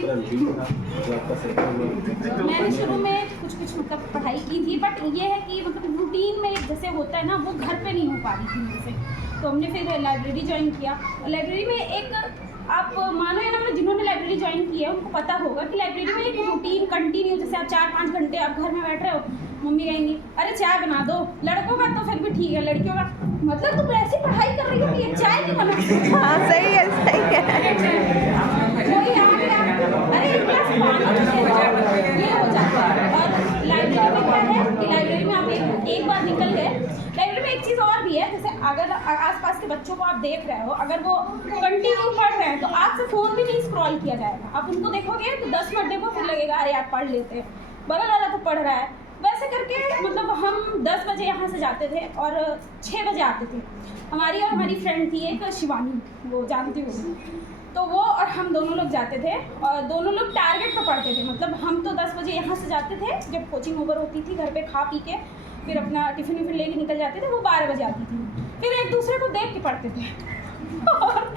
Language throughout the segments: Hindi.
पूरा रूटीन था जो आपका सेट हुआ? मैंने शुरू में कुछ मतलब पढ़ाई की थी, बट ये है कि मतलब रूटीन में जैसे होता है ना, वो घर पे नहीं हो पा रही थी मेरे से। तो हमने फिर लाइब्रेरी ज्वाइन किया। लाइब्रेरी में एक, आप मानो या ना, जिन्होंने लाइब्रेरी ज्वाइन की है उनको पता होगा कि लाइब्रेरी में एक रूटीन कंटिन्यू, जैसे आप 4-5 घंटे आप घर में बैठ रहे हो, मम्मी कहेंगी अरे चाय बना दो। लड़कों का तो फिर भी ठीक है, लड़कियों का मतलब तुम ऐसी पढ़ाई कर रही हो कि ये चाय नहीं बना। हाँ सही है सही है। कोई आ गया, अरे एक गिलास पानी दे दो, ये हो जाता है। और लाइब्रेरी में क्या है कि लाइब्रेरी में आप एक बार निकल गए। लाइब्रेरी में एक चीज़ और भी है, जैसे अगर आसपास के बच्चों को आप देख रहे हो, अगर वो कंटिन्यू पढ़ रहे हैं तो आपसे फ़ोन भी नहीं स्क्रॉल किया जाएगा। आप उनको देखोगे तो 10 मिनट देखो, फिर लगेगा अरे यार पढ़ लेते हैं, बगल वाला तो पढ़ रहा है। वैसे करके मतलब हम 10 बजे यहाँ से जाते थे और 6 बजे आते थे। हमारी और हमारी फ्रेंड थी एक शिवानी, वो जानती हो, तो वो और हम दोनों लोग जाते थे और दोनों लोग टारगेट पर पढ़ते थे। मतलब हम तो 10 बजे यहाँ से जाते थे, जब कोचिंग ओवर होती थी, घर पे खा पी के फिर अपना टिफिन विफिन लेके निकल जाते थे। वो 12 बजे आती थी, फिर एक दूसरे को देख के पढ़ते थे। और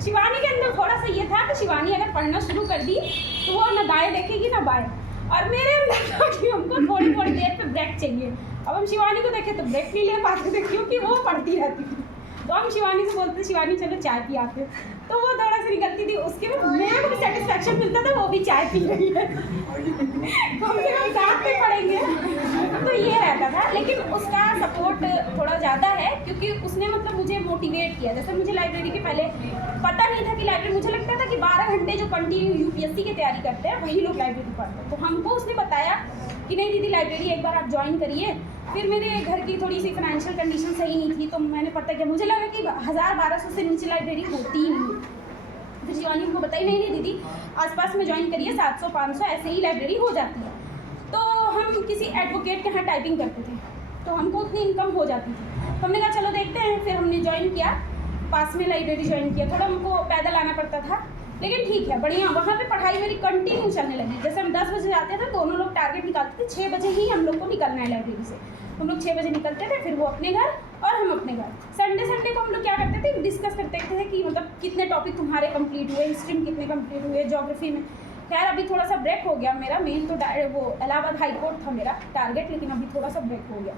शिवानी के अंदर थोड़ा सा ये था कि शिवानी अगर पढ़ना शुरू कर दी तो वो ना दाएँ देखेगी ना बाएँ, और मेरे अंदर था कि हमको थोड़ी थोड़ी देर पे ब्रेक चाहिए। अब हम शिवानी को देखे तो ब्रेक नहीं ले पाते थे क्योंकि वो पढ़ती रहती थी। तो हम शिवानी से बोलते, शिवानी चलो चाय पी आते, तो वो थोड़ा सी निकलती थी, उसके बाद मेरे को भी सेटिस्फैक्शन मिलता था, वो भी चाय पी रही है। कम से कम साथ में पढ़ेंगे, तो ये रहता था। लेकिन उसका सपोर्ट थोड़ा ज़्यादा है क्योंकि उसने मतलब मुझे मोटिवेट किया। जैसे मुझे लाइब्रेरी के पहले पता नहीं था कि लाइब्रेरी, मुझे लगता था कि 12 घंटे जो कंटिन्यू यूपीएससी की तैयारी करते हैं वही लोग लाइब्रेरी पढ़ते हैं। तो हमको उसने बताया कि नहीं दीदी लाइब्रेरी एक बार आप ज्वाइन करिए। फिर मेरे घर की थोड़ी सी फाइनेंशियल कंडीशन सही नहीं थी, तो मैंने पता किया, मुझे लगा कि 1000-1200 से नीचे लाइब्रेरी होती ही नहीं। फिर शिवानी को बताई नहीं दीदी आसपास में ज्वाइन करिए, 700-500 ऐसे ही लाइब्रेरी हो जाती है। तो हम किसी एडवोकेट के यहाँ टाइपिंग करते थे, तो हमको उतनी इनकम हो जाती थी। तो हमने कहा चलो देखते हैं। फिर हमने ज्वाइन किया, पास में लाइब्रेरी ज्वाइन किया। थोड़ा हमको पैदल आना पड़ता था, लेकिन ठीक है, बढ़िया। वहाँ पे पढ़ाई मेरी कंटिन्यू चलने लगी। जैसे हम 10 बजे जाते थे, दोनों लोग टारगेट निकालते थे 6 बजे ही हम लोग को निकलना है लाइब्रेरी से। हम लोग 6 बजे निकलते थे, फिर वो अपने घर और हम अपने घर। संडे को हम लोग क्या करते थे, डिस्कस करते थे कि मतलब कितने टॉपिक तुम्हारे कंप्लीट हुए, हिस्ट्री में कितने कंप्लीट हुए, ज्योग्राफी में। खैर अभी थोड़ा सा ब्रेक हो गया मेरा, मेन तो वो इलाहाबाद हाई कोर्ट था मेरा टारगेट, लेकिन अभी थोड़ा सा ब्रेक हो गया।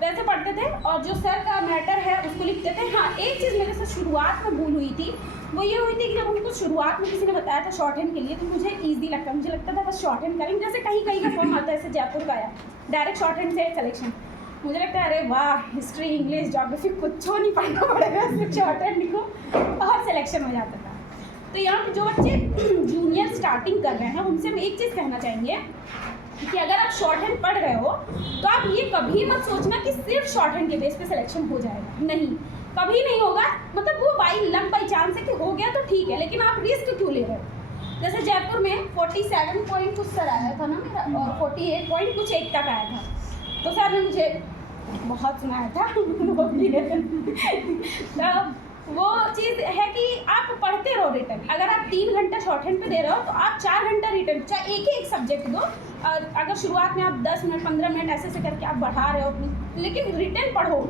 वैसे पढ़ते थे और जो सर का मैटर है उसको लिखते थे। हाँ, एक चीज़ मेरे से शुरुआत में भूल हुई थी, वो ये हुई थी कि जब हमको शुरुआत में किसी ने बताया था शॉर्ट हैंड के लिए, तो मुझे ईजी लगता, मुझे लगता था बस शॉर्ट हैंड करेंगे। जैसे कहीं कहीं का फॉर्म आता है, जैसे जयपुर का आया डायरेक्ट शॉर्ट हैंड से सिलेक्शन, मुझे लगता है अरे वाह, हिस्ट्री इंग्लिश ज्योग्राफी कुछ नहीं पढ़ना पड़ेगा, सिर्फ शॉर्ट हैंड लिखो और सिलेक्शन हो जाता था। तो यहाँ पे जो बच्चे जूनियर स्टार्टिंग कर रहे हैं उनसे हम एक चीज़ कहना चाहेंगे कि अगर आप शॉर्ट हैंड पढ़ रहे हो तो आप ये कभी मत सोचना कि सिर्फ शॉर्ट हैंड के बेस पे सिलेक्शन हो जाएगा। नहीं, कभी नहीं होगा। मतलब वो बाई लक बाई चांस है कि हो गया तो ठीक है, लेकिन आप रिस्क क्यों ले रहे हो। जैसे जयपुर में 47 पॉइंट कुछ सर आया था ना मेरा, और 48 पॉइंट कुछ एक तक आया था। तो सर ने मुझे बहुत सुनाया था वो भी है। तो वो चीज़ है कि आप पढ़ते रहो रिटर्न। अगर आप 3 घंटा शॉर्ट हैंड पे दे रहे हो तो आप 4 घंटा रिटर्न, चाहे एक सब्जेक्ट दो। अगर शुरुआत में आप 10 मिनट 15 मिनट ऐसे करके आप बढ़ा रहे हो अपनी, लेकिन रिटर्न पढ़ो।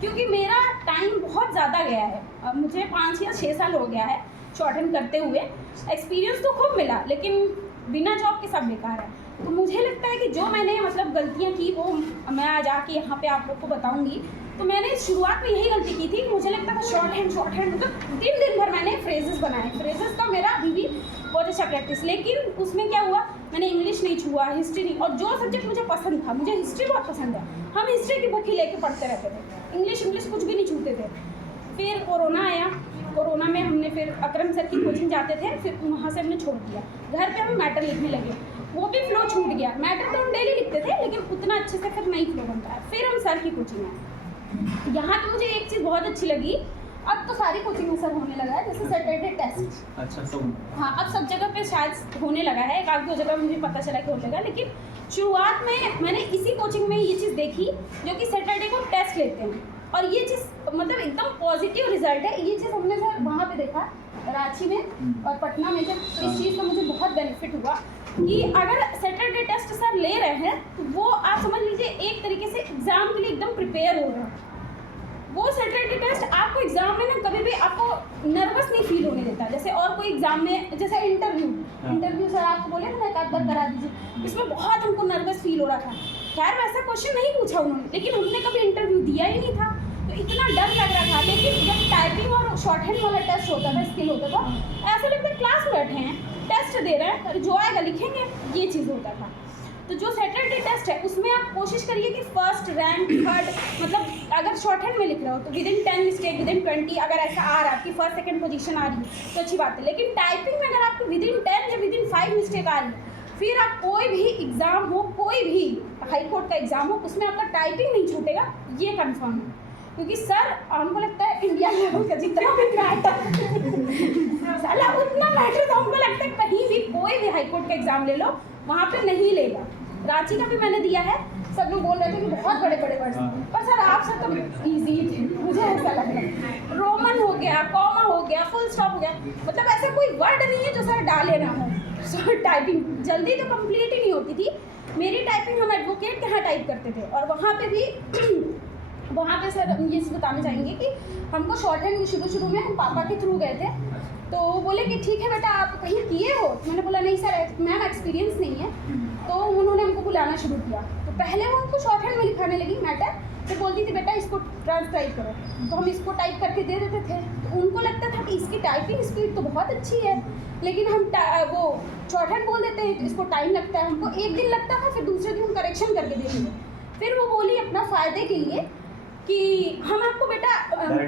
क्योंकि मेरा टाइम बहुत ज़्यादा गया है, मुझे 5 या 6 साल हो गया है शॉर्ट हैंड करते हुए। एक्सपीरियंस तो खूब मिला, लेकिन बिना जॉब के सब बेकार है। तो मुझे लगता है कि जो मैंने मतलब गलतियाँ की वो मैं आज आके यहाँ पे आप लोग को बताऊँगी। तो मैंने शुरुआत में यही गलती की थी, मुझे लगता था शॉर्ट हैंड मतलब दिन भर मैंने फ्रेजेस बनाए। फ्रेजेस का मेरा अभी भी बहुत अच्छा प्रैक्टिस, लेकिन उसमें क्या हुआ, मैंने इंग्लिश नहीं छुआ, हिस्ट्री नहीं। और जो सब्जेक्ट मुझे पसंद था, मुझे हिस्ट्री बहुत पसंद है, हम हिस्ट्री की बुक ही लेके पढ़ते रहते थे, इंग्लिश कुछ भी नहीं छूते थे। फिर कोरोना आया, कोरोना में हमने फिर अकरम सर की कोचिंग जाते थे, फिर वहाँ से हमने छोड़ दिया। घर पे हम मैटर लिखने लगे, वो भी फ्लो छूट गया। मैटर तो हम डेली लिखते थे, लेकिन उतना अच्छे से फिर नहीं फ्लो बनता है। फिर हम सर की कोचिंग आए। यहाँ पे मुझे एक चीज़ बहुत अच्छी लगी, अब तो सारी कोचिंग में सर होने लगा है, जैसे सैटरडे टेस्ट। अच्छा, सब हाँ, अब सब जगह पे शायद होने लगा है, एक आध दो जगह मुझे पता चला कि होने लगा। लेकिन शुरुआत में मैंने इसी कोचिंग में ये चीज़ देखी, जो कि सैटरडे को टेस्ट लेते हैं, और ये चीज़ मतलब एकदम पॉजिटिव रिजल्ट है। ये चीज़ हमने सर वहाँ पे देखा रांची में और पटना में, जब तो इस चीज़ का मुझे बहुत बेनिफिट हुआ कि अगर सैटरडे टेस्ट सर ले रहे हैं तो वो आप समझ लीजिए एक तरीके से एग्ज़ाम के लिए एकदम प्रिपेयर हो रहे हैं। वो सैटरडे टेस्ट आपको एग्जाम में ना कभी भी आपको नर्वस नहीं फील होने देता, जैसे और कोई एग्जाम में, जैसे इंटरव्यू इंटरव्यू सर आपको बोले ना एक आध बार करा दीजिए, इसमें बहुत हमको नर्वस फील हो रहा था। खैर वैसा क्वेश्चन नहीं पूछा उन्होंने, लेकिन हमने कभी इंटरव्यू दिया ही नहीं था, तो इतना डर लग रहा था। लेकिन जब टाइपिंग और शॉर्ट हैंड वाला टेस्ट होता था, स्किल होता था, ऐसा लगता है क्लास में बैठे हैं, टेस्ट दे रहे हैं, जो आएगा लिखेंगे, ये चीज़ होता था। तो जो सैटरडे टेस्ट है उसमें आप कोशिश करिए कि फर्स्ट रैंक थर्ड, मतलब अगर शॉर्ट हैंड में लिख रहे हो तो विदिन 10 मिस्टेक, विदिन 20 अगर ऐसा आ रहा है, आपकी फर्स्ट सेकंड पोजीशन आ रही है तो अच्छी बात है। लेकिन टाइपिंग में अगर आपको विदिन 10 या विदिन 5 मिस्टेक आ रही है, फिर आप कोई भी एग्ज़ाम हो, कोई भी हाई कोर्ट का एग्ज़ाम हो, उसमें आपका टाइपिंग नहीं छूटेगा, ये कन्फर्म है। क्योंकि सर हमको लगता है इंडिया लेवल का जितना भी मैटर साला उतना मैटर तो हमको लगता है कहीं भी कोई भी हाई कोर्ट का एग्ज़ाम ले लो वहाँ पे नहीं लेगा। रांची का भी मैंने दिया है, सब लोग बोल रहे थे कि बहुत बड़े बड़े वर्ड्स, पर सर आप सब तो ईजी थे, मुझे ऐसा लग रहा है। रोमन हो गया, कॉमा हो गया, फुल स्टॉप हो गया, मतलब ऐसा कोई वर्ड नहीं है जो सर डाले ना हो। सो टाइपिंग जल्दी तो कंप्लीट ही नहीं होती थी मेरी टाइपिंग। हम एडवोकेट के यहाँ टाइप करते थे और वहाँ पे भी वहाँ पे सर ये बताना चाहेंगे कि हमको शॉर्ट हैंड में शुरू में हम पापा के थ्रू गए थे, तो वो बोले कि ठीक है बेटा आप कहीं किए हो, तो मैंने बोला नहीं सर मैम एक्सपीरियंस नहीं है। तो उन्होंने हमको बुलाना शुरू किया, तो पहले वो हमको शॉर्ट हैंड में लिखाने लगी मैटर, तो बोलती थी बेटा इसको ट्रांसक्राइब करो, तो हम इसको टाइप करके दे देते थे। तो उनको लगता था कि इसकी टाइपिंग स्पीड तो बहुत अच्छी है, लेकिन हम वो शॉर्ट हैंड बोल देते हैं तो इसको टाइम लगता है। हमको एक दिन लगता था, फिर दूसरे दिन हम करेक्शन करके देते थे। फिर वो बोली अपना फ़ायदे के लिए कि हम आपको बेटा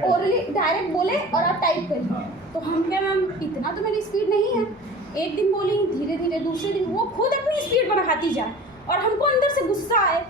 ओरली डायरेक्ट बोले और आप टाइप करिए। तो हम क्या मैम इतना तो मेरी स्पीड नहीं है। एक दिन बोली, धीरे धीरे दूसरे दिन वो खुद अपनी स्पीड बढ़ाती जाए और हमको अंदर से गुस्सा आए